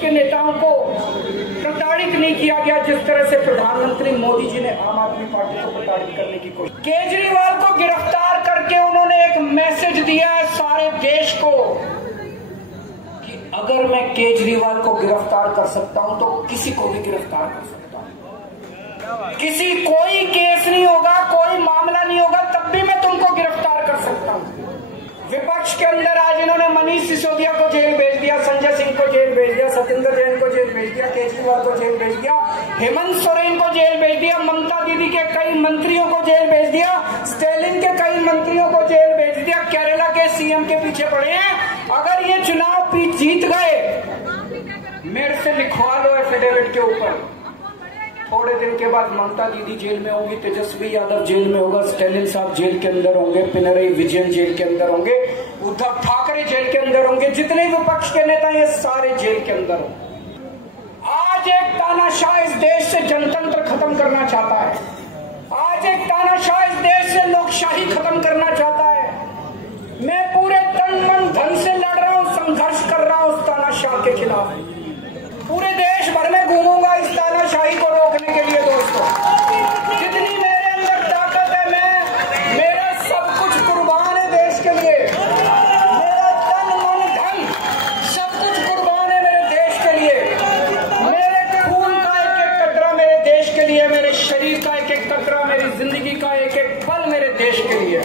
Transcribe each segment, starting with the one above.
के नेताओं को प्रताड़ित नहीं किया गया जिस तरह से प्रधानमंत्री मोदी जी ने आम आदमी पार्टी को प्रताड़ित करने की कोशिश। केजरीवाल को गिरफ्तार करके उन्होंने एक मैसेज दिया है सारे देश को कि अगर मैं केजरीवाल को गिरफ्तार कर सकता हूं तो किसी को भी गिरफ्तार कर सकता हूं। कोई केस नहीं होगा, कोई मामला नहीं होगा, तब भी मैं तुमको गिरफ्तार कर सकता हूं। विपक्ष के अंदर आज इन्होंने मनीष सिसोदिया को जेल भेज दिया, संजय सिंह को जेल भेज दिया, सत्येंद्र जैन को जेल भेज दिया, केजरीवाल को जेल भेज दिया, हेमंत सोरेन को जेल भेज दिया, ममता दीदी के कई मंत्रियों को जेल भेज दिया, स्टालिन के कई मंत्रियों को जेल भेज दिया, केरला के सीएम के पीछे पड़े हैं। अगर ये चुनाव जीत गए, मेरे से लिखवा लो एफिडेविट के ऊपर, थोड़े दिन के बाद ममता दीदी जेल में होगी, तेजस्वी यादव जेल में होगा, स्टालिन साहब जेल के अंदर होंगे, पिनरई विजयन जेल के अंदर होंगे, उद्धव ठाकरे जेल के अंदर होंगे, जितने विपक्ष के नेता ये सारे जेल के अंदर होंगे। आज एक तानाशाह इस देश से जनतंत्र खत्म करना चाहता है, आज एक तानाशाह इस देश से लोकशाही खत्म करना चाहता है। मैं पूरे तन मन धन से लड़ रहा हूं, संघर्ष कर रहा हूं उस तानाशाह के खिलाफ। पूरे देश भर में घूमूंगा इस तानाशाही को रोकने के लिए। दोस्तों, जितनी मेरे अंदर ताकत है, मेरा सब कुछ कुर्बान है देश के लिए, मेरा तन मन धन सब कुछ कुर्बान है मेरे देश के लिए, मेरे खून का एक एक कतरा मेरे देश के लिए, मेरे शरीर का एक एक कतरा, मेरी जिंदगी का एक एक पल मेरे देश के लिए।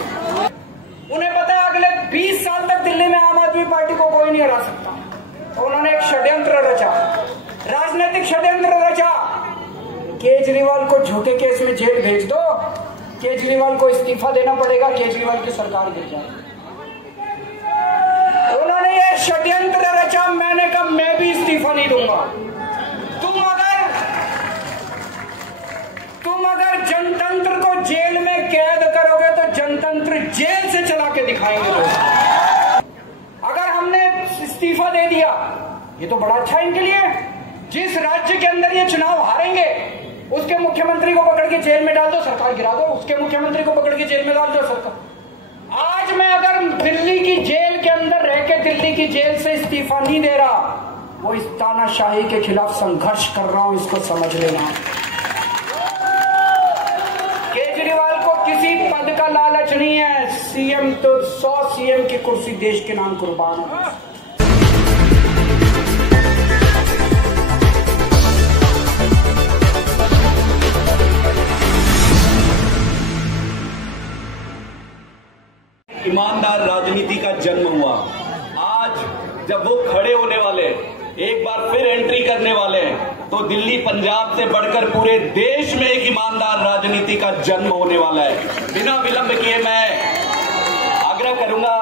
उन्हें पता है अगले 20 साल तक दिल्ली में आम आदमी पार्टी को कोई नहीं हरा सकता, तो उन्होंने एक षड्यंत्र रचा, राजनीतिक षड्यंत्र रचा। केजरीवाल को झूठे केस में जेल भेज दो, केजरीवाल को इस्तीफा देना पड़ेगा, केजरीवाल की सरकार गिर जाए। उन्होंने ये षड्यंत्र रचा, मैंने कहा मैं भी इस्तीफा नहीं दूंगा। तुम अगर जनतंत्र को जेल में कैद करोगे तो जनतंत्र जेल से चला के दिखाएंगे। अगर हमने इस्तीफा दे दिया, ये तो बड़ा अच्छा इनके लिए। जिस राज्य के अंदर ये चुनाव हारेंगे उसके मुख्यमंत्री को पकड़ के जेल में डाल दो, सरकार गिरा दो, उसके मुख्यमंत्री को पकड़ के जेल में डाल दो, सरकार। आज मैं अगर दिल्ली की जेल के अंदर रह के दिल्ली की जेल से इस्तीफा नहीं दे रहा, वो इस तानाशाही के खिलाफ संघर्ष कर रहा हूं, इसको समझ लेना। केजरीवाल को किसी पद का लालच नहीं है, सीएम तो 100 सीएम की कुर्सी देश के नाम कुर्बान है। ईमानदार राजनीति का जन्म हुआ। आज जब वो खड़े होने वाले, एक बार फिर एंट्री करने वाले हैं, तो दिल्ली पंजाब से बढ़कर पूरे देश में एक ईमानदार राजनीति का जन्म होने वाला है। बिना विलंब किए मैं आग्रह करूंगा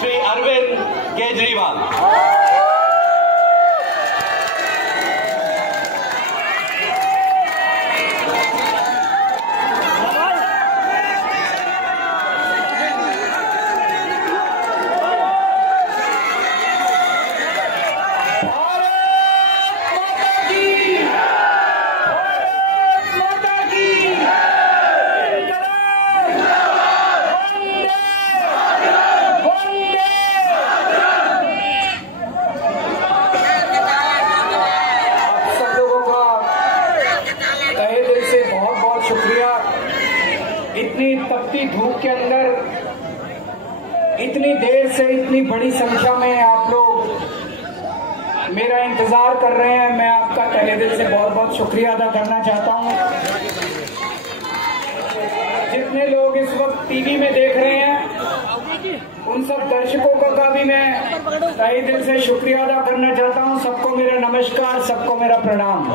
श्री अरविंद केजरीवाल, इतनी तपती धूप के अंदर इतनी देर से इतनी बड़ी संख्या में आप लोग मेरा इंतजार कर रहे हैं। मैं आपका तहे दिल से बहुत बहुत शुक्रिया अदा करना चाहता हूं। जितने लोग इस वक्त टीवी में देख रहे हैं, उन सब दर्शकों का भी मैं तहे दिल से शुक्रिया अदा करना चाहता हूं। सबको मेरा नमस्कार, सबको मेरा प्रणाम।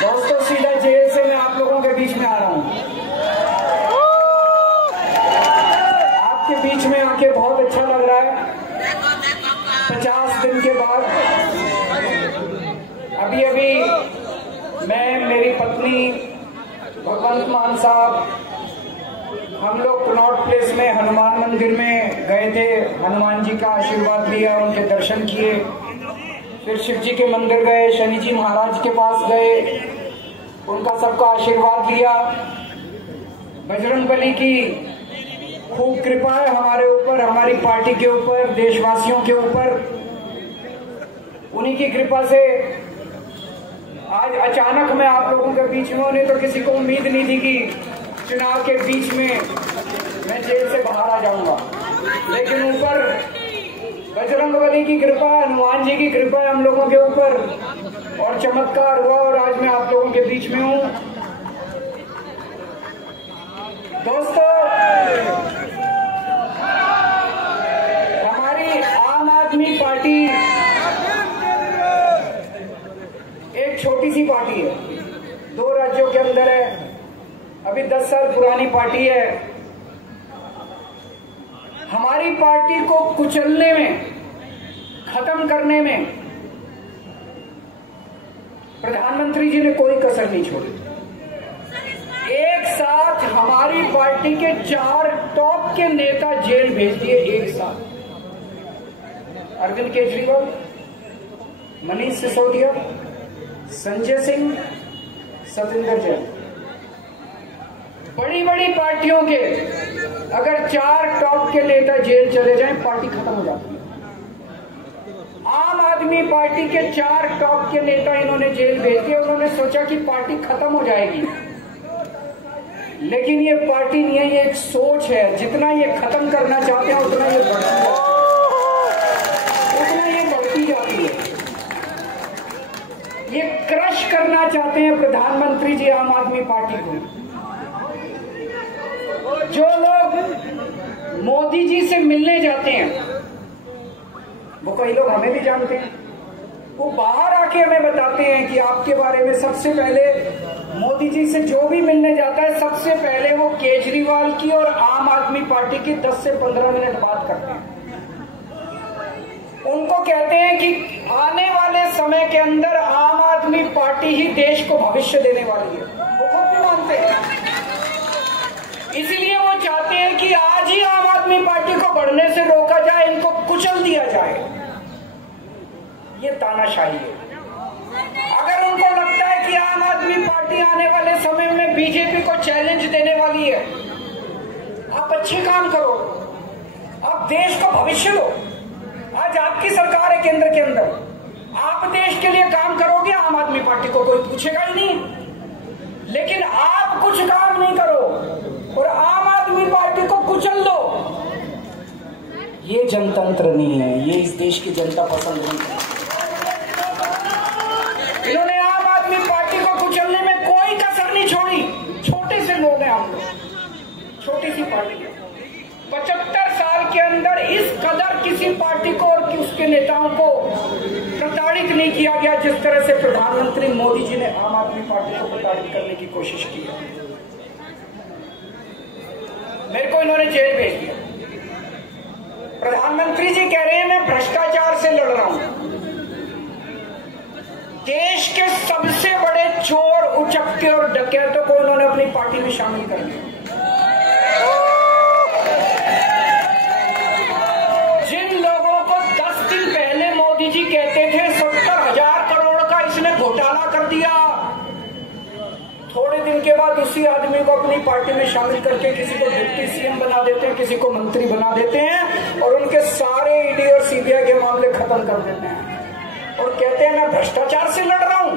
दोस्तों, सीधा जेल से मैं आप लोगों के बीच में आ रहा हूं। आपके बीच में आके बहुत अच्छा लग रहा है। 50 दिन के बाद अभी मैं, मेरी पत्नी भगवंत मान साहब, हम लोग कनॉट प्लेस में हनुमान मंदिर में गए थे। हनुमान जी का आशीर्वाद लिया, उनके दर्शन किए, फिर शिव जी के मंदिर गए, शनि जी महाराज के पास गए, उनका सबका आशीर्वाद लिया। बजरंगबली की खूब कृपा है हमारे ऊपर, हमारी पार्टी के ऊपर, देशवासियों के ऊपर। उन्हीं की कृपा से आज अचानक मैं आप लोगों के बीच में, उन्हें तो किसी को उम्मीद नहीं थी कि चुनाव के बीच में मैं जेल से बाहर आ जाऊंगा, लेकिन ऊपर बजरंगबली की कृपा, हनुमान जी की कृपा है हम लोगों के ऊपर और चमत्कार हुआ और आज मैं आप लोगों के बीच में हूं। दोस्तों, हमारी आम आदमी पार्टी एक छोटी सी पार्टी है, 2 राज्यों के अंदर है, अभी 10 साल पुरानी पार्टी है। हमारी पार्टी को कुचलने में, खत्म करने में प्रधानमंत्री जी ने कोई कसर नहीं छोड़ी। एक साथ हमारी पार्टी के 4 टॉप के नेता जेल भेज दिए एक साथ। अरविंद केजरीवाल, मनीष सिसोदिया, संजय सिंह, सतिंदर जैन। बड़ी बड़ी पार्टियों के अगर 4 टॉप के नेता जेल चले जाएं, पार्टी खत्म हो जाती है। आम आदमी पार्टी के 4 टॉप के नेता इन्होंने जेल भेज दिए। उन्होंने सोचा कि पार्टी खत्म हो जाएगी, लेकिन ये पार्टी नहीं है, ये एक सोच है। जितना ये खत्म करना चाहते हैं उतना ये बढ़ती जाती है। ये क्रश करना चाहते हैं प्रधानमंत्री जी आम आदमी पार्टी को। जो लोग मोदी जी से मिलने जाते हैं, वो कई लोग हमें भी जानते हैं, वो बाहर आके हमें बताते हैं कि आपके बारे में सबसे पहले मोदी जी से जो भी मिलने जाता है, सबसे पहले वो केजरीवाल की और आम आदमी पार्टी की 10 से 15 मिनट बात करते हैं। उनको कहते हैं कि आने वाले समय के अंदर आम आदमी पार्टी ही देश को भविष्य देने वाली है। वो खुद भी मानते हैं, इसलिए वो चाहते हैं कि आज ही आम आदमी पार्टी को बढ़ने से रोका जाए, इनको कुचल दिया जाए। ये तानाशाही है। अगर उनको लगता है कि आम आदमी पार्टी आने वाले समय में बीजेपी को चैलेंज देने वाली है, आप अच्छे काम करो, आप देश को भविष्य दो। आज आपकी सरकार है केंद्र के अंदर, आप देश के लिए काम करोगे, आम आदमी पार्टी को कोई पूछेगा ही नहीं। लेकिन आप कुछ काम नहीं करो और आम आदमी पार्टी को कुचल दो, ये जनतंत्र नहीं है, ये इस देश की जनता पसंद नहीं है। इन्होंने आम आदमी पार्टी को कुचलने में कोई कसर नहीं छोड़ी। छोटे से लोग हैं हम लोग, छोटी सी पार्टी है। 75 साल के अंदर इस कदर किसी पार्टी को और उसके नेताओं को प्रताड़ित नहीं किया गया जिस तरह से प्रधानमंत्री मोदी जी ने आम आदमी पार्टी को प्रताड़ित करने की कोशिश की है। मेरे को इन्होंने जेल भेज दिया। प्रधानमंत्री जी कह रहे हैं मैं भ्रष्टाचार से लड़ रहा हूं। देश के सबसे बड़े चोर, उचक्के और डकैतों को उन्होंने अपनी पार्टी में शामिल कर दिया। जिन लोगों को 10 दिन पहले मोदी जी कहते थे 70,000 करोड़ का इसने घोटाला कर दिया, थोड़े दिन के बाद उसी आदमी को अपनी पार्टी में शामिल करके किसी को डिप्टी सीएम बना देते हैं, किसी को मंत्री बना देते हैं और उनके सारे ईडी और सीबीआई के मामले खत्म कर देते हैं और कहते हैं मैं भ्रष्टाचार से लड़ रहा हूं।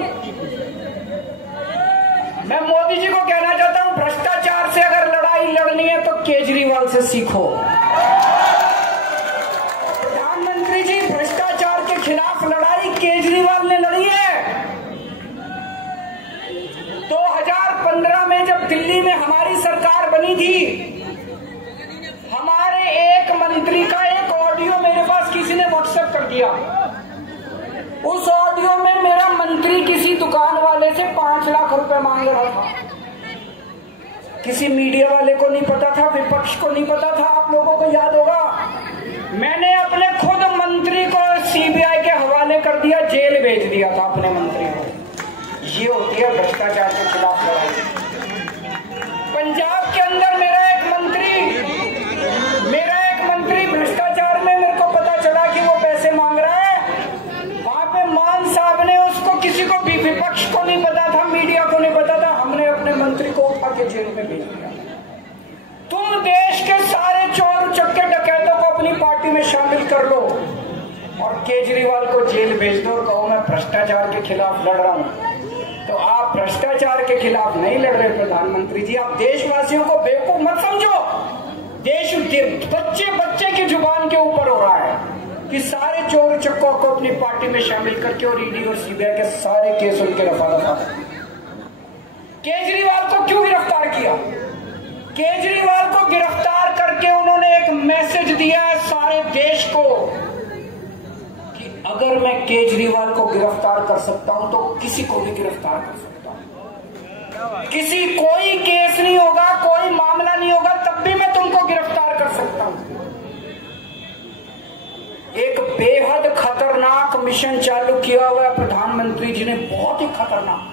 मैं मोदी जी को कहना चाहता हूं, भ्रष्टाचार से अगर लड़ाई लड़नी है तो केजरीवाल से सीखो। प्रधानमंत्री जी, भ्रष्टाचार के खिलाफ लड़ाई केजरीवाल ने लड़ी है। 2015 में जब दिल्ली में हमारी सरकार बनी थी, हमारे एक मंत्री का एक ऑडियो मेरे पास किसी ने व्हाट्सएप कर दिया। उस ऑडियो में मेरा मंत्री किसी दुकान वाले से 5 लाख रुपए मांग रहा था। किसी मीडिया वाले को नहीं पता था, विपक्ष को नहीं पता था। आप लोगों को याद होगा, मैंने अपने खुद मंत्री को सीबीआई के हवाले कर दिया, जेल भेज दिया था अपने मंत्री को। ये होती है भ्रष्टाचार के खिलाफ लड़ाई। पंजाब के अंदर मेरा एक मंत्री भ्रष्टाचार में, मेरे को पता चला कि वो पैसे मांग रहा है। वहां पे मान साहब ने उसको, किसी को भी, विपक्ष को नहीं पता था, मीडिया को नहीं पता था, हमने अपने मंत्री को उठा के जेल में भेज दिया। तुम देश के सारे और केजरीवाल को जेल भेज दो और कहो मैं भ्रष्टाचार के खिलाफ लड़ रहा हूं, तो आप भ्रष्टाचार के खिलाफ नहीं लड़ रहे प्रधानमंत्री जी। आप देशवासियों को बेवकूफ मत समझो। देश बच्चे बच्चे की जुबान के ऊपर हो रहा है कि सारे चोर चक्कों को अपनी पार्टी में शामिल करके और ईडी और सीबीआई के सारे केस उनके रफा दफा। केजरीवाल को क्यों गिरफ्तार किया? केजरीवाल को गिरफ्तार करके उन्होंने एक मैसेज दिया है सारे देश को कि अगर मैं केजरीवाल को गिरफ्तार कर सकता हूं तो किसी को भी गिरफ्तार कर सकता हूं। कोई केस नहीं होगा, कोई मामला नहीं होगा, तब भी मैं तुमको गिरफ्तार कर सकता हूं। एक बेहद खतरनाक मिशन चालू किया हुआ है प्रधानमंत्री जी ने, बहुत ही खतरनाक।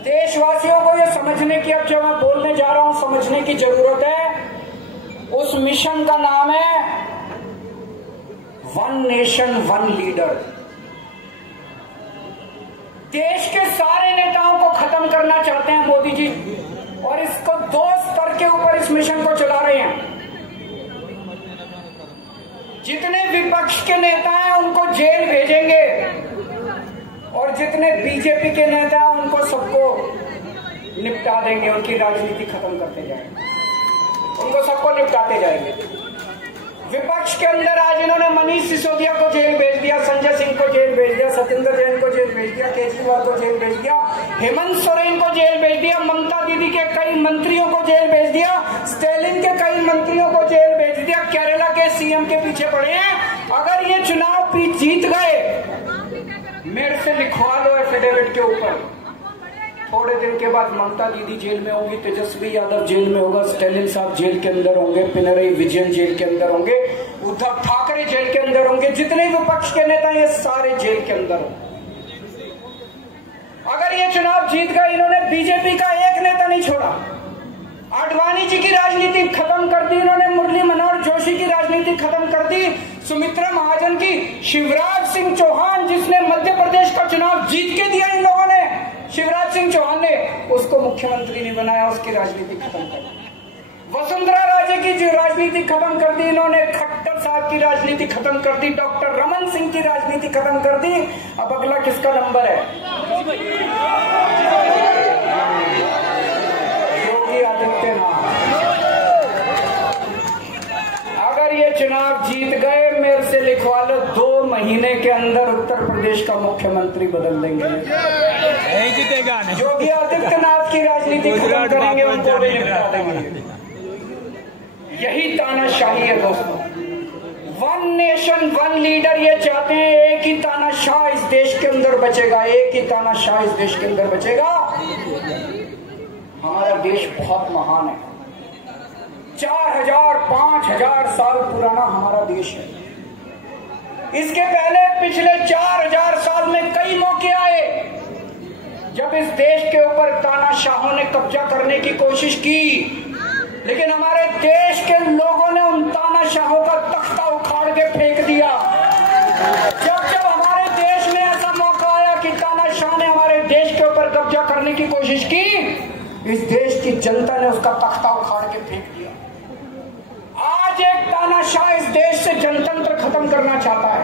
देशवासियों को यह समझने की, अब जब मैं बोलने जा रहा हूं, समझने की जरूरत है। उस मिशन का नाम है वन नेशन वन लीडर। देश के सारे नेताओं को खत्म करना चाहते हैं मोदी जी, और इसको 2 स्तर के ऊपर इस मिशन को चला रहे हैं। जितने विपक्ष के नेता हैं उनको जेल भेजेंगे, और जितने बीजेपी के नेता हैं उनको सबको निपटा देंगे, उनकी राजनीति खत्म करते जाएंगे, उनको सबको निपटाते जाएंगे। विपक्ष के अंदर आज इन्होंने मनीष सिसोदिया को जेल भेज दिया, संजय सिंह को जेल भेज दिया, सत्येंद्र जैन को जेल भेज दिया, केजरीवाल को जेल भेज दिया, हेमंत सोरेन को जेल भेज दिया, ममता दीदी के कई मंत्रियों को जेल भेज दिया, स्टालिन के कई मंत्रियों को जेल भेज दिया, केरला के सीएम के पीछे पड़े हैं। अगर ये चुनाव जीत गए, मेरे से लिखवा लो एफिडेविट के ऊपर, थोड़े दिन के बाद ममता दीदी जेल में होंगी, तेजस्वी यादव जेल में होगा, स्टालिन साहब जेल के अंदर होंगे, पिनरई विजयन जेल के अंदर होंगे, उद्धव ठाकरे जेल के अंदर होंगे, जितने विपक्ष के नेता ये सारे जेल के अंदर होंगे। अगर ये चुनाव जीत गए, इन्होंने बीजेपी का एक नेता नहीं छोड़ा, आडवाणी जी की राजनीति खत्म कर दी इन्होंने, मुरली मनोहर जोशी की राजनीति खत्म कर दी, सुमित्रा महाजन की, शिवराज सिंह चौहान जिसने मध्य प्रदेश का चुनाव जीत के दिया इन लोगों ने, शिवराज सिंह चौहान ने उसको मुख्यमंत्री नहीं बनाया, उसकी राजनीति खत्म कर दी। वसुंधरा राजे की जो राजनीति खत्म कर दी इन्होंने, खट्टर साहब की राजनीति खत्म कर दी, डॉक्टर रमन सिंह की राजनीति खत्म कर दी। अब अगला किसका नंबर है? योगी आदित्यनाथ। अगर ये चुनाव जीत गए, मेरे से लिखवा लो, 2 महीने के अंदर उत्तर प्रदेश का मुख्यमंत्री बदल देंगे। योगी आदित्यनाथ की राजनीति खत्म करेंगे, उनको भी निपटा देंगे। यही तानाशाही है दोस्तों। वन नेशन वन लीडर ये चाहते हैं, एक ही तानाशाह इस देश के अंदर बचेगा, एक ही तानाशाह इस देश के अंदर बचेगा। हमारा देश बहुत महान है, 4000 5000 साल पुराना हमारा देश है। इसके पहले पिछले 4000 साल में कई मौके आए जब इस देश के ऊपर तानाशाहों ने कब्जा करने की कोशिश की, लेकिन हमारे देश के लोगों ने उन तानाशाहों का तख्ता उखाड़ के फेंक दिया। जब हमारे देश में ऐसा मौका आया कि तानाशाह ने हमारे देश के ऊपर कब्जा करने की कोशिश की, इस देश की जनता ने उसका तख्ता उखाड़ के फेंक दिया। आज एक तानाशाह इस देश से जनतंत्र खत्म करना चाहता है,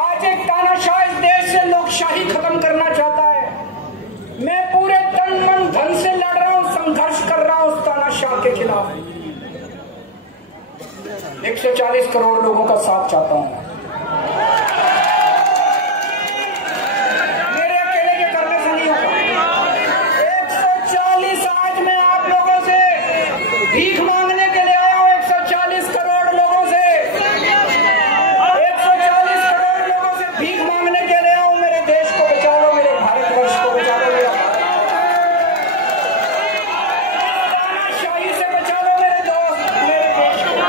आज एक तानाशाह इस देश से लोकशाही खत्म करना चाहता है। मैं पूरे तन मन धन से लड़ रहा हूं, संघर्ष कर रहा हूं उस तानाशाह के खिलाफ। 140 करोड़ लोगों का साथ चाहता हूं। मेरे अकेले के करने से नहीं होगा। 140 आज मैं आप लोगों से भीख मांगने के लिए आया हूं, 140 करोड़ लोगों से, 140 करोड़ लोगों से भीख मांगने के लिए आया हूं। मेरे देश को बचा लो, मेरे भारतवर्ष को बचा लो, तानाशाही से बचा लो मेरे दोस्त, मेरे देश को।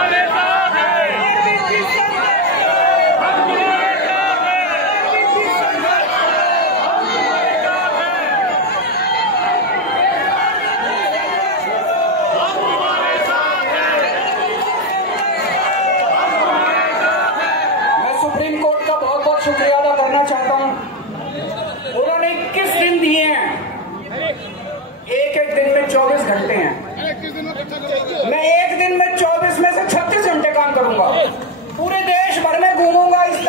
शुक्रिया अदा करना चाहता हूं। उन्होंने 21 दिन दिए हैं, एक दिन में 24 घंटे हैं। मैं एक दिन में 24 में से 36 घंटे काम करूंगा, पूरे देश भर में घूमूंगा, इस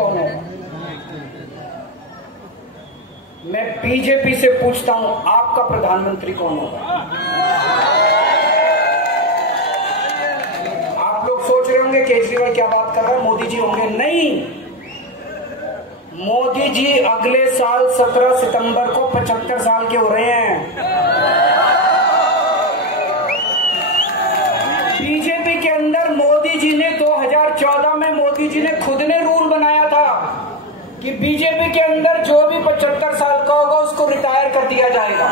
कौन होगा? मैं बीजेपी से पूछता हूं, आपका प्रधानमंत्री कौन होगा? आप लोग सोच रहे होंगे केजरीवाल क्या बात कर रहा है, मोदी जी होंगे। नहीं, मोदी जी अगले साल 17 सितंबर को 75 साल के हो रहे हैं। बीजेपी के अंदर मोदी जी ने 2014 में मोदी जी ने खुद ने रूल बनाया था कि बीजेपी के अंदर जो भी 75 साल का होगा उसको रिटायर कर दिया जाएगा।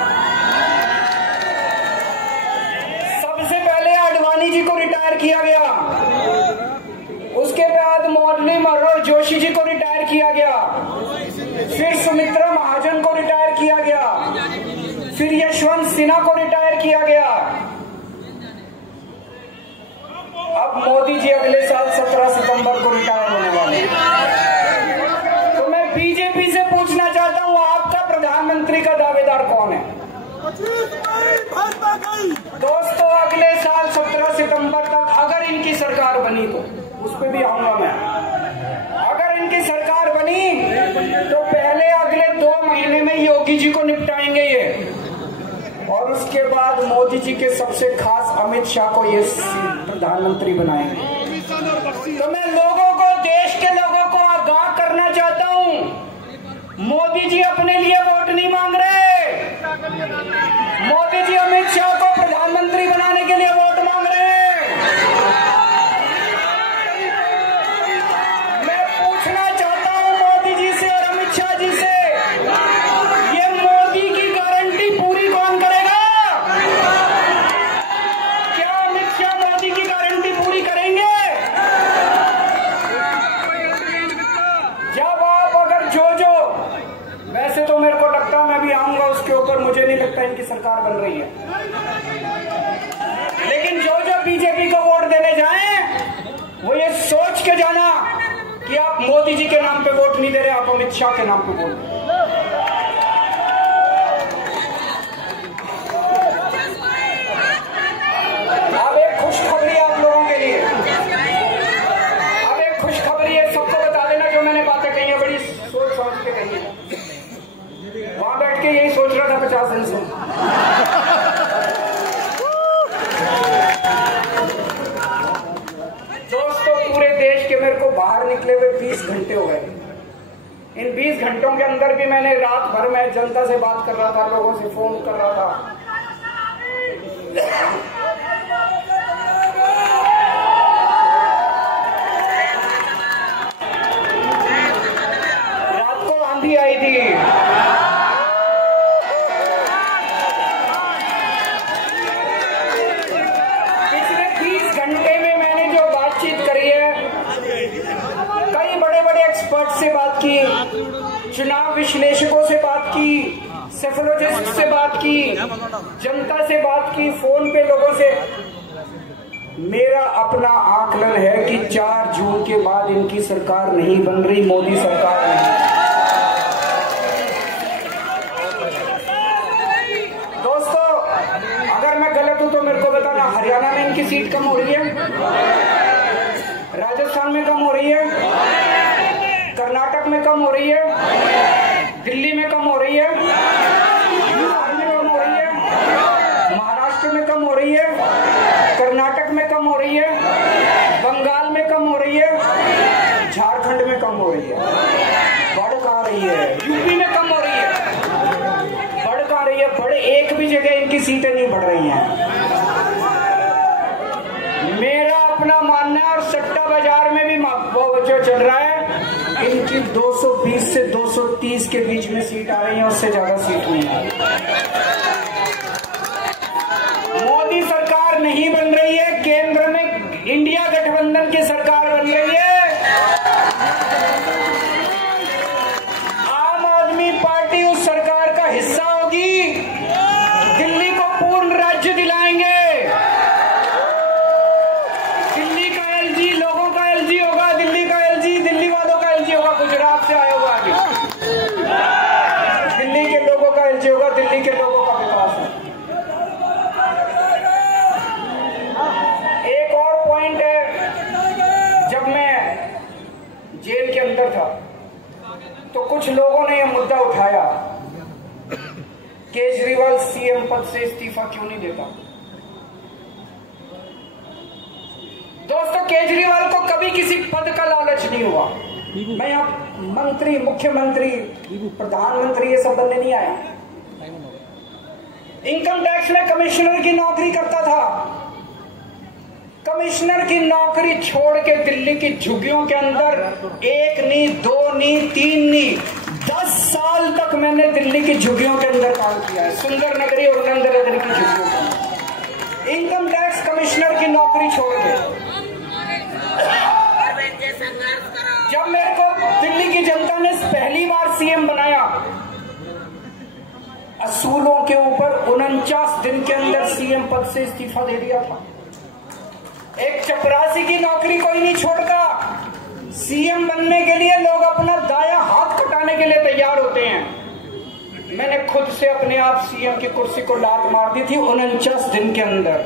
सबसे पहले आडवाणी जी को रिटायर किया गया, उसके बाद मुरली मनोहर जोशी जी को रिटायर किया गया, फिर सुमित्रा महाजन को रिटायर किया गया, फिर यशवंत सिन्हा को रिटायर किया गया। अब मोदी जी अगले साल 17 सितंबर को रिटायर होने वाले हैं। तो मैं बीजेपी से पूछना चाहता हूं, आपका प्रधानमंत्री का दावेदार कौन है? दोस्तों, अगले साल 17 सितंबर तक अगर इनकी सरकार बनी, तो उस पर भी आऊंगा मैं, अगर इनकी सरकार बनी तो पहले अगले 2 महीने में योगी जी को निपटाएंगे ये, और उसके बाद मोदी जी के सबसे खास अमित शाह को ये प्रधानमंत्री बनाएंगे। तो मैं लोगों को, देश के लोगों को आगाह करना चाहता हूं, मोदी जी अपने लिए वोट नहीं मांग रहे, मोदी जी अमित शाह को प्रधानमंत्री बनाने के लिए वोट मांग रहे हैं। मैं पूछना चाहता हूं मोदी जी से और अमित शाह जी से, ये मोदी की गारंटी पूरी कौन करेगा? क्या अमित शाह मोदी की गारंटी पूरी करेंगे? जब आप अगर जो वैसे तो मेरे को लगता, मैं भी आऊंगा उसके ऊपर, मुझे नहीं लगता इनकी सरकार बन रही है, लेकिन जो बीजेपी को वोट देने जाएं वो ये सोच के जाना कि आप मोदी जी के नाम पे वोट नहीं दे रहे, आप अमित शाह के नाम पे वोट दे। अब एक खुशखबरी आप लोगों के लिए, अब एक खुशखबरी है, सबको बता देना जो मैंने बातें कही है बड़ी सोच समझ के कही है। वहां बैठ के यही सोच रहा था 50 दिन से। दोस्तों, पूरे देश के मेरे को बाहर निकले हुए 20 घंटे हो गए। इन 20 घंटों के अंदर भी मैंने रात भर में जनता से बात कर रहा था, लोगों से फोन कर रहा था। रात को आंधी आई थी, से बात की, चुनाव विश्लेषकों से बात की, सेफोलॉजिस्ट से बात की, जनता से बात की, फोन पे लोगों से। मेरा अपना आकलन है कि 4 जून के बाद इनकी सरकार नहीं बन रही, मोदी सरकार नहीं। दोस्तों, अगर मैं गलत हूं तो मेरे को बताना। हरियाणा में इनकी सीट कम हो रही है, राजस्थान में कम हो रही है, कर्नाटक में कम हो रही है, दिल्ली में कम हो रही है, बिहार में कम हो रही है, महाराष्ट्र में कम हो रही है, कर्नाटक में कम हो रही है, बंगाल में कम हो रही है, झारखंड में कम हो रही है। बढ़ कहां रही है? यूपी में कम हो रही है, बढ़ कहां रही है? बड़े एक भी जगह इनकी सीटें नहीं बढ़ रही हैं। मेरा अपना मानना है, और सट्टा बाजार में भी जो चल रहा है, इनकी 220 से 230 के बीच में सीट आ रही है, उससे ज्यादा सीट नहीं है। मोदी सरकार नहीं बन रही है, केंद्र में इंडिया गठबंधन की सरकार बन रही है। आम आदमी पार्टी उस सरकार का हिस्सा होगी, दिल्ली को पूर्ण राज्य दिलाएंगे। दिल्ली का एलजी लोगों का एलजी होगा, दिल्ली का एलजी दिल्ली वालों का एलजी होगा, गुजरात से आया होगा आगे। दिल्ली के लोगों का एलजी होगा, दिल्ली के लोगों का विकास है। एक और पॉइंट है, तो कुछ लोगों ने यह मुद्दा उठाया, केजरीवाल सीएम पद से इस्तीफा क्यों नहीं देता। दोस्तों, केजरीवाल को कभी किसी पद का लालच नहीं हुआ। मैं यहाँ मंत्री, मुख्यमंत्री, प्रधानमंत्री ये सब बनने नहीं आया। इनकम टैक्स में कमिश्नर की नौकरी करता था। कमिश्नर की नौकरी छोड़ के दिल्ली की झुग्गियों के अंदर 1 नहीं, 2 नहीं, 3 नहीं, 10 साल तक मैंने दिल्ली की झुग्गियों के अंदर काम किया है। सुंदर नगरी और नंद नगरी की झुग्गियों के, इनकम टैक्स कमिश्नर की नौकरी छोड़ के। जब मेरे को दिल्ली की जनता ने पहली बार सीएम बनाया, असूलों के ऊपर 49 दिन के अंदर सीएम पद से इस्तीफा दे दिया था। एक चपरासी की नौकरी कोई नहीं छोड़ता। सीएम बनने के लिए लोग अपना दायां हाथ कटाने के लिए तैयार होते हैं। मैंने खुद से अपने आप सीएम की कुर्सी को लात मार दी थी 49 दिन के अंदर।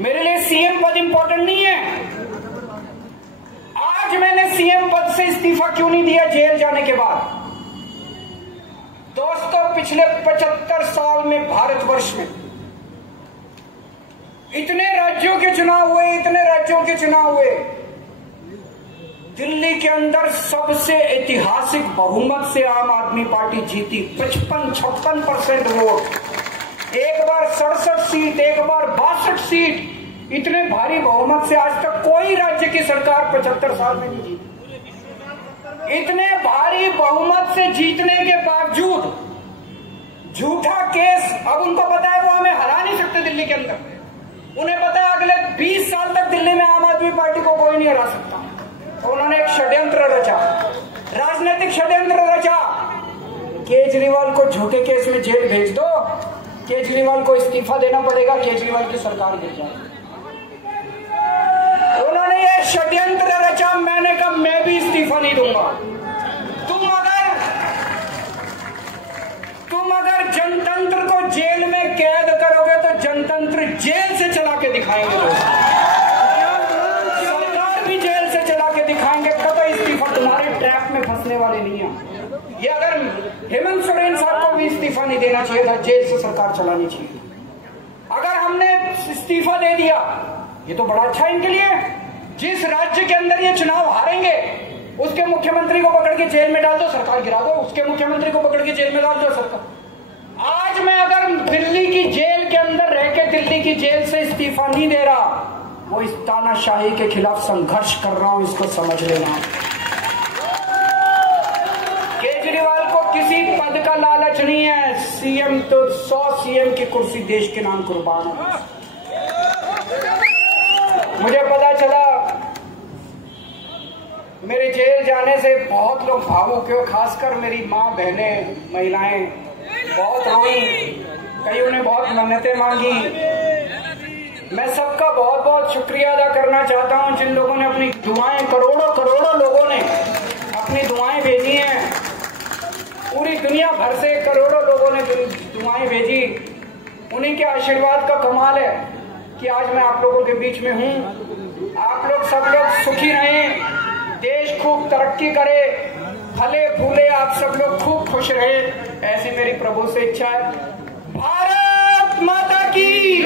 मेरे लिए सीएम पद इंपॉर्टेंट नहीं है। आज मैंने सीएम पद से इस्तीफा क्यों नहीं दिया जेल जाने के बाद। दोस्तों, पिछले 75 साल में भारतवर्ष में इतने राज्यों के चुनाव हुए, इतने राज्यों के चुनाव हुए, दिल्ली के अंदर सबसे ऐतिहासिक बहुमत से आम आदमी पार्टी जीती। 55-56% वोट, एक बार 67 सीट, एक बार 62 सीट। इतने भारी बहुमत से आज तक कोई राज्य की सरकार 75 साल में नहीं जीती। इतने भारी बहुमत से जीतने के बावजूद झूठा केस, अब उनको पता है वो हमें हरा नहीं सकते दिल्ली के अंदर। उन्हें पता है अगले 20 साल तक दिल्ली में आम आदमी पार्टी को कोई नहीं हरा सकता। तो उन्होंने एक षड्यंत्र रचा, राजनीतिक षड्यंत्र रचा। केजरीवाल को झूठे केस में जेल भेज दो, केजरीवाल को इस्तीफा देना पड़ेगा, केजरीवाल की सरकार गिर जाएगी। उन्होंने ये षड्यंत्र रचा। मैंने कहा मैं भी इस्तीफा नहीं दूंगा। तुम अगर जनतंत्र को जेल में कैद करोगे तो जनतंत्र जेल से चला के दिखाएंगे। सरकार भी जेल से चला के दिखाएंगे। कभी इस्तीफा तुम्हारे ट्रैप में फंसने वाले नहीं है। ये अगर हेमंत सोरेन साहब को भी इस्तीफा नहीं देना चाहिए था, जेल से सरकार चलानी चाहिए। अगर हमने इस्तीफा दे दिया, ये तो बड़ा अच्छा इनके लिए। जिस राज्य के अंदर ये चुनाव हारेंगे उसके मुख्यमंत्री को पकड़ के जेल में डाल दो, सरकार गिरा दो। उसके मुख्यमंत्री को पकड़ के जेल में डाल दो, सरकार। आज मैं अगर दिल्ली की जेल के अंदर रह के दिल्ली की जेल से इस्तीफा नहीं दे रहा, वो इस तानाशाही के खिलाफ संघर्ष कर रहा हूं, इसको समझ लेना। केजरीवाल को किसी पद का लालच नहीं है। सीएम तो 100 सीएम की कुर्सी देश के नाम कुर्बान है। मुझे पता चला मेरे जेल जाने से बहुत लोग भावुक हुए, खासकर मेरी माँ, बहनें, महिलाएं बहुत रोई। कईयों ने बहुत मन्नतें मांगी। मैं सबका बहुत बहुत शुक्रिया अदा करना चाहता हूं जिन लोगों ने अपनी दुआएं, करोड़ों लोगों ने अपनी दुआएं भेजी हैं। पूरी दुनिया भर से करोड़ों लोगों ने दुआएं भेजी। उन्हीं के आशीर्वाद का कमाल है कि आज मैं आप लोगों के बीच में हूं। आप लोग सब लोग सुखी रहें, देश खूब तरक्की करे, फले फूले, आप सब लोग खूब खुश रहे, ऐसी मेरी प्रभु से इच्छा है। भारत माता की